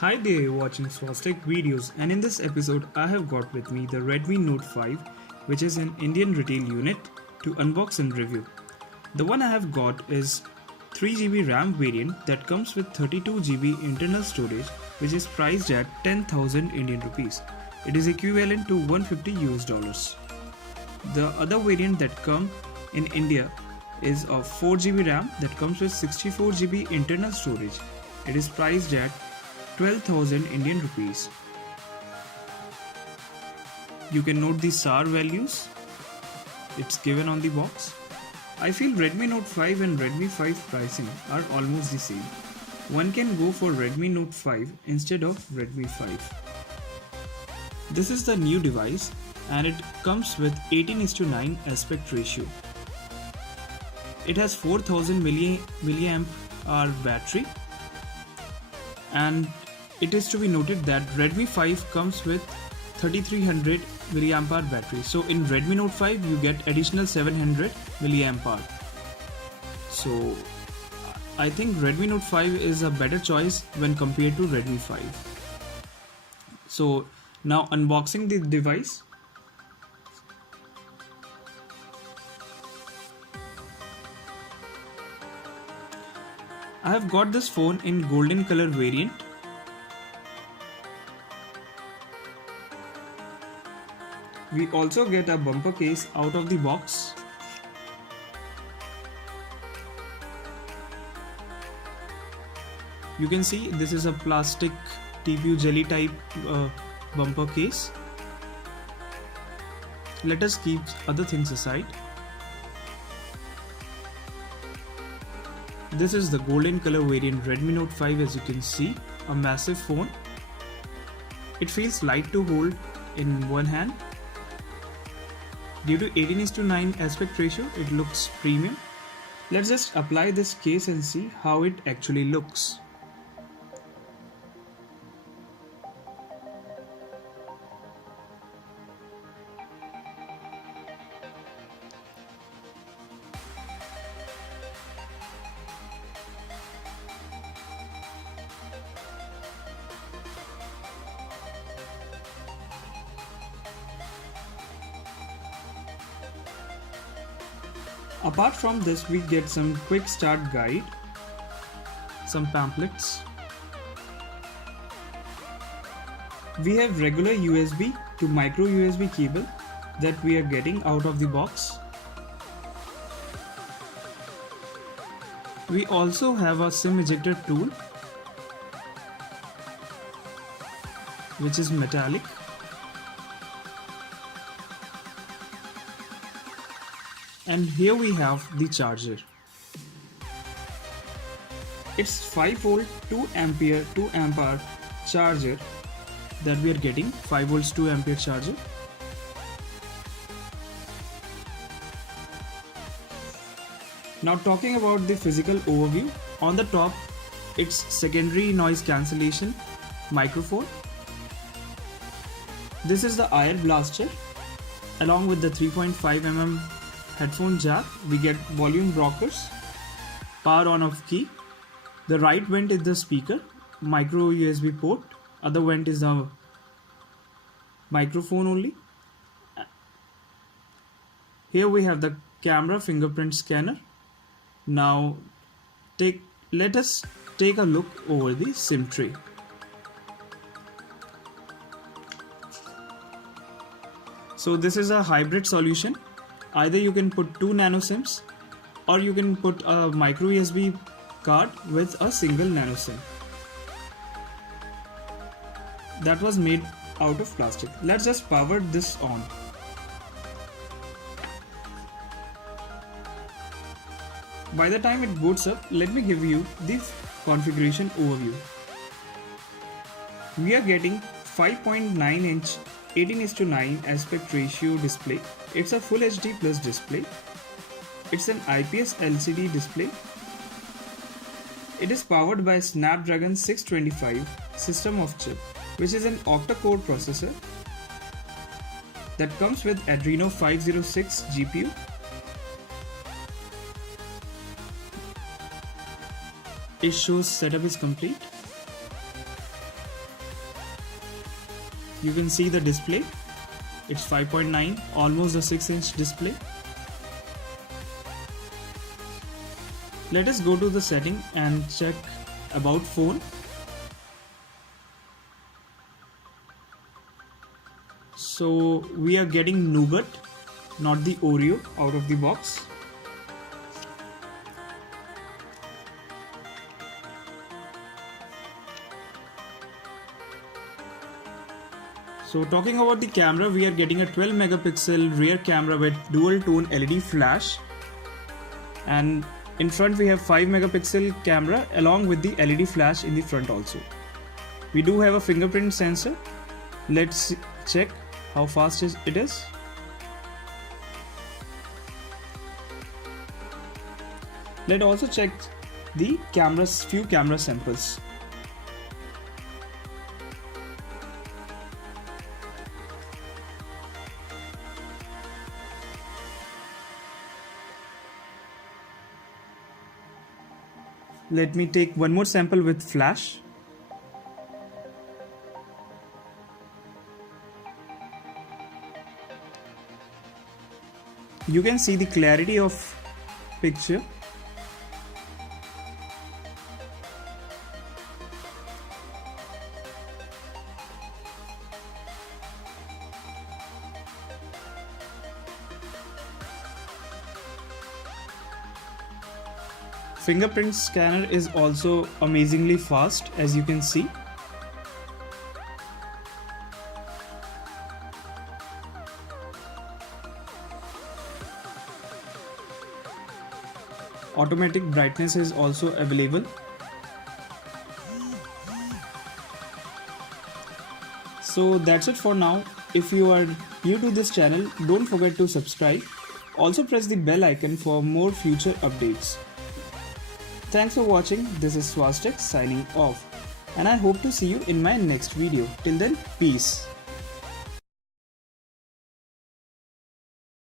Hi there, you're watching Swastik videos, and in this episode I have got with me the Redmi Note 5, which is an Indian retail unit, to unbox and review. The one I have got is 3GB RAM variant that comes with 32GB internal storage, which is priced at 10,000 Indian rupees. It is equivalent to 150 US dollars. The other variant that come in India is of 4GB RAM that comes with 64GB internal storage. It is priced at 12,000 Indian rupees. You can note the SAR values. It's given on the box. I feel Redmi Note 5 and Redmi 5 pricing are almost the same. One can go for Redmi Note 5 instead of Redmi 5. This is the new device and it comes with 18:9 aspect ratio. It has 4000 milliamp hour battery, and it is to be noted that Redmi 5 comes with 3300 milliamp hour battery. So in Redmi Note 5 you get additional 700 milliamp hour. So I think Redmi Note 5 is a better choice when compared to Redmi 5. So now unboxing the device. I have got this phone in golden color variant. We also get a bumper case out of the box. You can see this is a plastic TPU jelly type bumper case. Let us keep other things aside. This is the golden color variant Redmi Note 5, as you can see, a massive phone. It feels light to hold in one hand. Due to 18:9 aspect ratio, it looks premium. Let's just apply this case and see how it actually looks. Apart from this, we get some quick start guide, some pamphlets. We have regular USB to micro USB cable that we are getting out of the box. We also have a SIM ejector tool, which is metallic. And here we have the charger. It's 5 volt 2 ampere 2 amp hour charger that we are getting. 5 volts 2 ampere charger. Now talking about the physical overview, on the top it's secondary noise cancellation microphone. This is the IR blaster along with the 3.5 mm headphone jack. We get volume rockers, power on off key. The right vent is the speaker, micro USB port. Other vent is the microphone only. Here we have the camera fingerprint scanner. Now let us take a look over the SIM tray. So this is a hybrid solution. Either you can put 2 nano SIMs or you can put a micro USB card with a single nano SIM. That was made out of plastic. Let's just power this on. By the time it boots up, let me give you the configuration overview. We are getting 5.9 inch 18:9 aspect ratio display. It's a full HD plus display. It's an IPS LCD display. It is powered by Snapdragon 625 system of chip, which is an octa-core processor that comes with Adreno 506 GPU. It shows setup is complete. You can see the display. It's 5.9, almost a 6-inch display. Let us go to the setting and check about phone. So we are getting nougat, not the Oreo out of the box. So talking about the camera, we are getting a 12 megapixel rear camera with dual tone LED flash, and in front we have 5 megapixel camera along with the LED flash in the front also. We do have a fingerprint sensor. Let's check how fast it is. Let's also check the few camera samples. Let me take one more sample with flash. You can see the clarity of picture. Fingerprint scanner is also amazingly fast, as you can see. Automatic brightness is also available. So that's it for now. If you are new to this channel, don't forget to subscribe. Also press the bell icon for more future updates. Thanks for watching. This is Swastik signing off, and I hope to see you in my next video. Till then, peace.